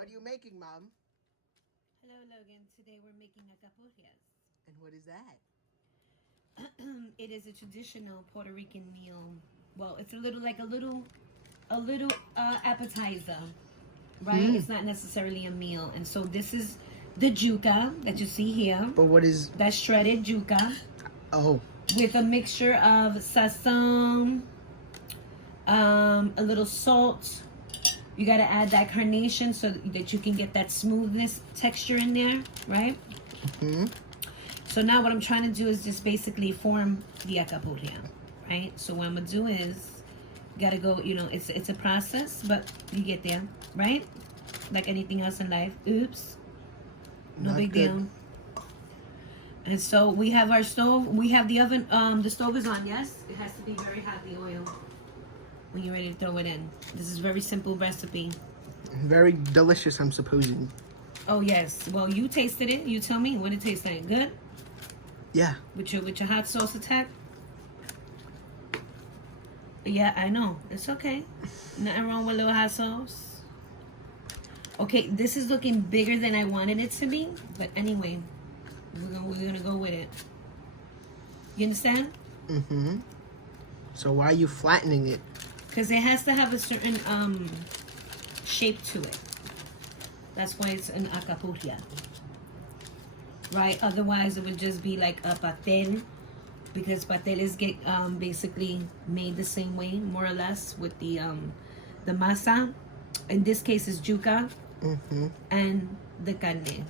What are you making, Mom? Hello, Logan. Today we're making alcapurrias. And what is that? It is a traditional Puerto Rican meal. Well, it's a little appetizer, right? It's not necessarily a meal. And so this is the yuca that you see here. But what is... That's shredded yuca. Oh. With a mixture of sazón, a little salt. You got to add that carnation so that you can get that smoothness texture in there, right? Mm-hmm. So now what I'm trying to do is just basically form the alcapurria, right? So what I'm going to do is, you got to go, you know, it's a process, but you get there, right? Like anything else in life. Oops. No big deal. And so we have our stove. We have the oven. The stove is on, yes? It has to be very hot, the oil, when you're ready to throw it in. This is a very simple recipe. Very delicious, I'm supposing. Oh, yes. Well, you tasted it. You tell me what it tastes like. Good? Yeah. With your hot sauce attack? Yeah, I know. It's okay. Nothing wrong with a little hot sauce. Okay, this is looking bigger than I wanted it to be. But anyway, we're gonna go with it. You understand? Mm-hmm. So why are you flattening it? Because it has to have a certain shape to it. That's why it's an alcapurria. Right? Otherwise, it would just be like a pastel. Because pasteles get basically made the same way, more or less, with the masa. In this case, it's yuca. Mm-hmm. And the carne.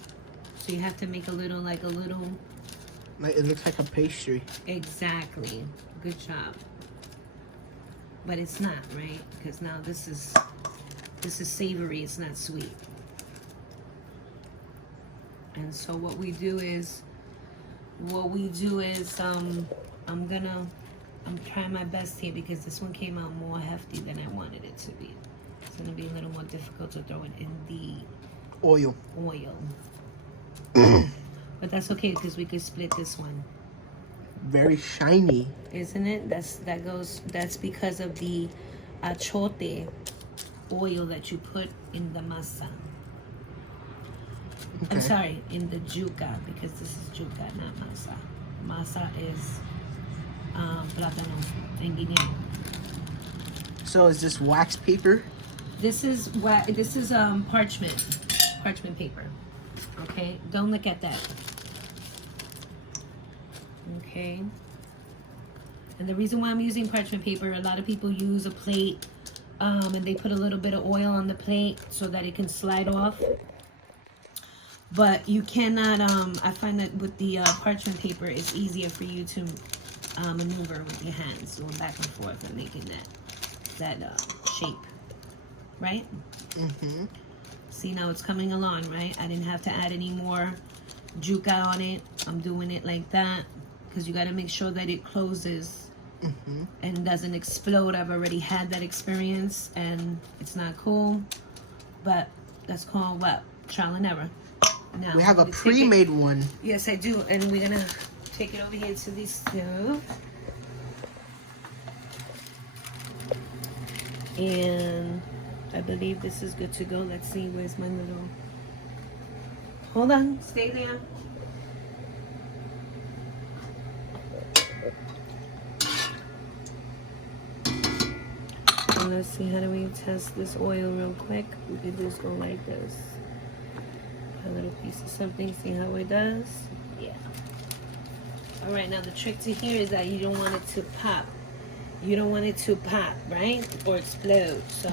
So you have to make like it looks like a pastry. Exactly. Good job. But it's not, right? Because now this is savory, it's not sweet. And so what we do is I'm trying my best here because this one came out more hefty than I wanted it to be. It's gonna be a little more difficult to throw it in the oil. But that's okay because we could split this one. Very shiny, isn't it? That's because of the achote oil that you put in the masa. Okay. I'm sorry, in the yuca, because this is yuca, not masa. Masa is plátano en guineo. So is this wax paper? This is parchment paper. Okay, don't look at that. Okay. And the reason why I'm using parchment paper, a lot of people use a plate and they put a little bit of oil on the plate so that it can slide off. But you cannot, I find that with the parchment paper, it's easier for you to maneuver with your hands, going back and forth and making that shape, right? Mm-hmm. See, now it's coming along, right? I didn't have to add any more yuca on it. I'm doing it like that because you got to make sure that it closes and doesn't explode. I've already had that experience and it's not cool, but that's called what? Trial and error. Now, we have a pre-made one. Yes, I do. And we're going to take it over here to the stove. And I believe this is good to go. Let's see. Where's my little... Hold on. Stay there. And let's see. How do we test this oil real quick? We could just go like this. A little piece of something, see how it does? Yeah. All right, now the trick to here is that you don't want it to pop. You don't want it to pop, right? Or explode. So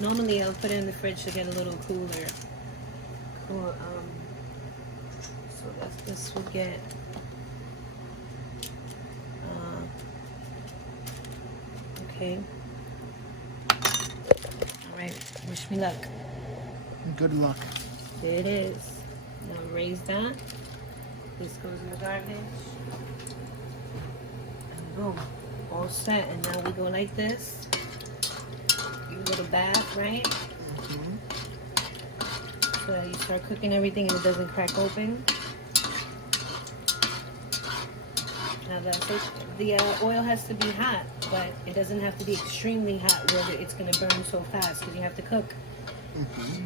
normally I'll put it in the fridge to get a little cooler. Or so this will get okay. Right, wish me luck. Good luck. There it is. Now raise that. This goes in the garbage. And boom. All set. And now we go like this. Give a little bath, right? So that you start cooking everything and it doesn't crack open. Now the oil has to be hot, but it doesn't have to be extremely hot where it's going to burn so fast because you have to cook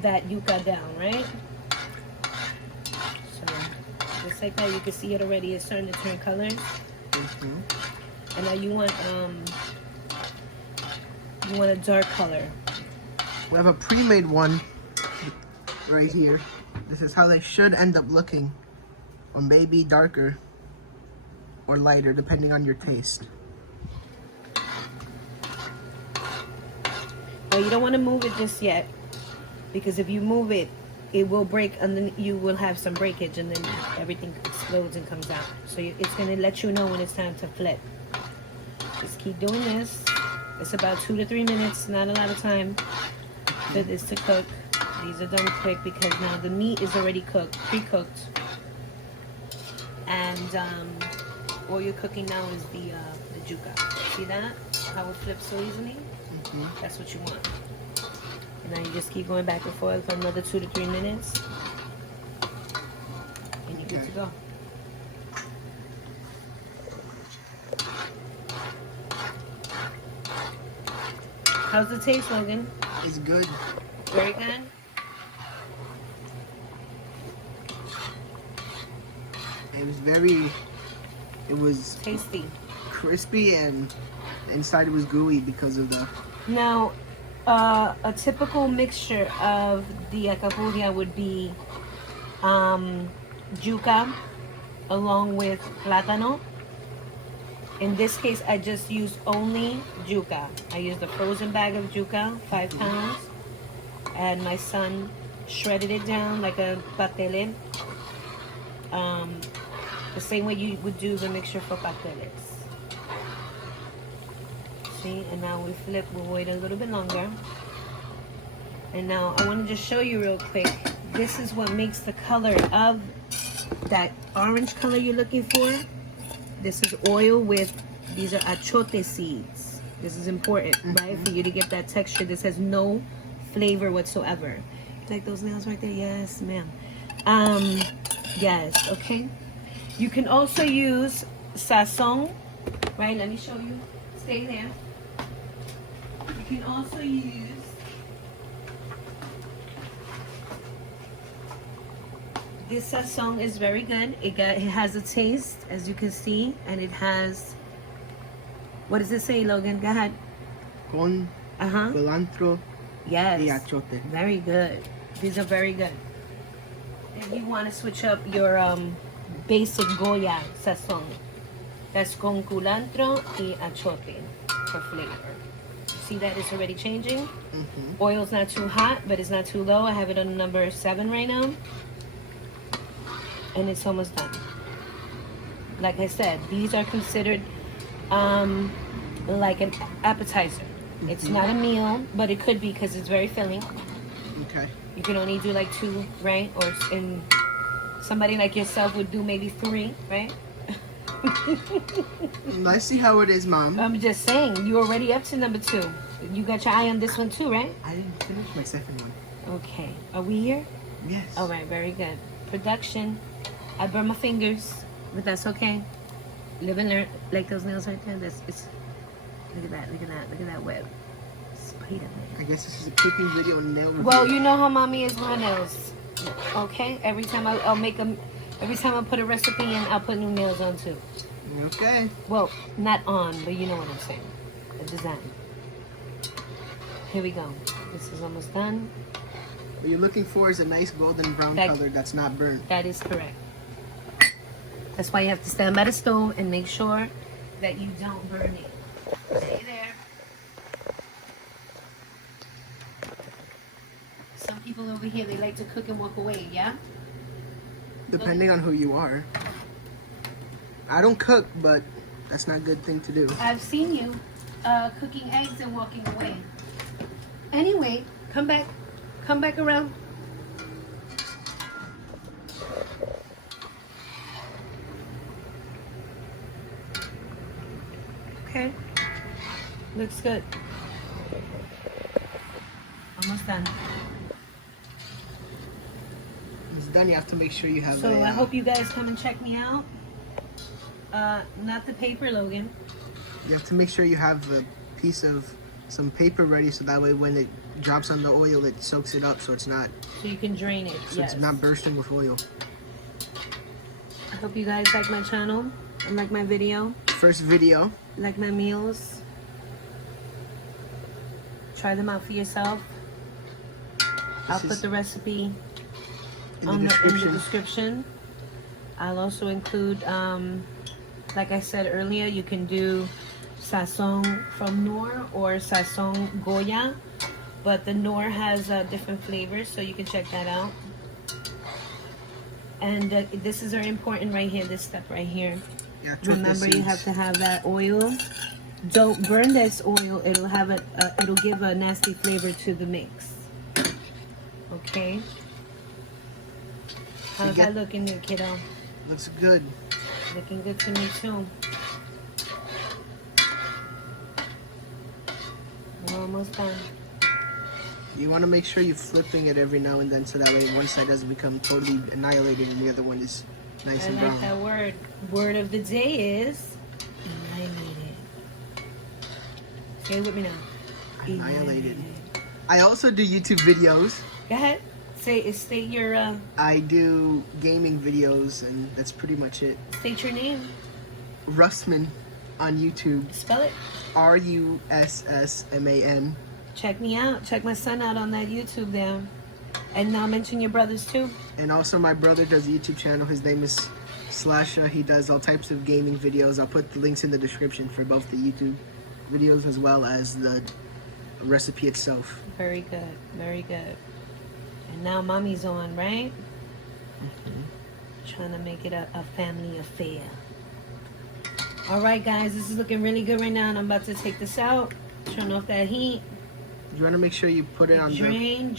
that yuca down, right? So just like that, you can see it already. It's starting to turn colors. And now you want a dark color. We have a pre-made one right here. This is how they should end up looking, or maybe darker or lighter depending on your taste. Now you don't want to move it just yet, because if you move it, it will break, and then you will have some breakage, and then everything explodes and comes out. So it's going to let you know when it's time to flip. Just keep doing this. It's about 2 to 3 minutes, not a lot of time for this to cook. These are done quick because now the meat is already cooked, pre-cooked. And all you're cooking now is the yuca. See that? How it flips so easily? That's what you want. And now you just keep going back and forth for another 2 to 3 minutes. And you're good to go. How's the taste, Logan? It's good. Very good? It was Tasty. crispy, and inside it was gooey because of the... Now, a typical mixture of the Alcapurria would be yuca along with plátano. In this case, I just used only yuca. I used a frozen bag of yuca, 5 pounds, and my son shredded it down like a pastel. The same way you would do the mixture for pasteles. See, and now we flip, we'll wait a little bit longer. And now I want to just show you real quick. This is what makes the color of that orange color you're looking for. This is oil with, these are achote seeds. This is important, right? For you to get that texture. This has no flavor whatsoever. You like those nails right there? Yes, ma'am. Yes, okay. You can also use sazón, right? Let me show you. Stay there. You can also use this sazón is very good. It has a taste, as you can see, and it has, what does it say, Logan? Go ahead. Con culantro Yes. y achote. Very good. These are very good. If you want to switch up your basic Goya sazón, that's con culantro y achote for flavor. See that it's already changing? Oil's not too hot, but it's not too low. I have it on number 7 right now. And it's almost done. Like I said, these are considered like an appetizer. It's not a meal, but it could be because it's very filling. Okay. You can only do like 2, right? Or in somebody like yourself would do maybe 3, right? Let's see how it is, Mom. I'm just saying, you're already up to number 2. You got your eye on this one too, right? I didn't finish my second one. Okay. Are we here? Yes. All right, very good. Production. I burn my fingers, but that's okay. Live and learn. Like those nails right there. It's. Look at that. Look at that. Look at that web. Spider-Man. I guess this is a cooking video and nail review. Well, you know how mommy is with her nails. Okay. Every time I'll make them. Every time I put a recipe in, I'll put new nails on too. Okay. Well, not on, but you know what I'm saying. A design. Here we go. This is almost done. What you're looking for is a nice golden brown color that's not burnt. That is correct. That's why you have to stand by the stove and make sure that you don't burn it. Stay there. Some people over here, they like to cook and walk away, yeah? Depending on who you are. I don't cook, but that's not a good thing to do. I've seen you cooking eggs and walking away. Anyway, come back. Come back around. Okay. Looks good. Almost done. It's done. You have to make sure you have So I hope you guys come and check me out. Not the paper, Logan. You have to make sure you have a piece of some paper ready, so that way when it drops on the oil, it soaks it up, so it's not. So you can drain it. So yes. it's not bursting with oil. I hope you guys like my channel and like my video. First video. Like my meals. Try them out for yourself. I'll put the recipe in the description. I'll also include, like I said earlier, you can do sazón from Nor or sazón Goya, but the Nor has different flavors, so you can check that out. And this is very important right here, this step right here. Yeah, remember, you have to have that oil. Don't burn this oil. It'll have it'll give a nasty flavor to the mix. Okay. How's that looking, new kiddo? Looks good. Looking good to me too. We're almost done. You want to make sure you're flipping it every now and then, so that way one side doesn't become totally annihilated and the other one is nice and brown. I like that word. Word of the day is annihilated. Say it with me now. Annihilated. I also do YouTube videos. Go ahead. State your. I do gaming videos, and that's pretty much it. State your name. Russman on YouTube. Spell it. RUSSMAN. Check me out. Check my son out on that YouTube there. And now mention your brothers too. And also my brother does a YouTube channel. His name is Slasha. He does all types of gaming videos. I'll put the links in the description for both the YouTube videos as well as the recipe itself. Very good. Very good. And now mommy's on, right? Trying to make it a family affair. All right, guys. This is looking really good right now. And I'm about to take this out. Turn off that heat. You want to make sure you put it on drain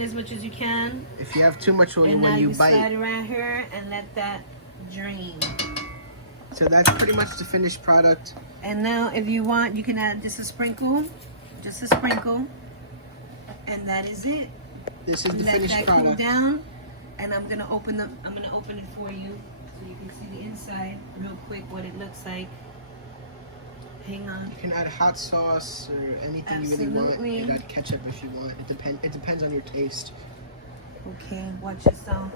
as much as you can. If you have too much oil and when you bite. And now you slide around here and let that drain. So that's pretty much the finished product. And now if you want, you can add just a sprinkle. Just a sprinkle. And that is it. This is the let finished that product. Cool down. And I'm gonna open it for you so you can see the inside real quick what it looks like. Hang on. You can add hot sauce or anything Absolutely. you really want. You can add ketchup if you want. It depends on your taste. Okay, watch yourself.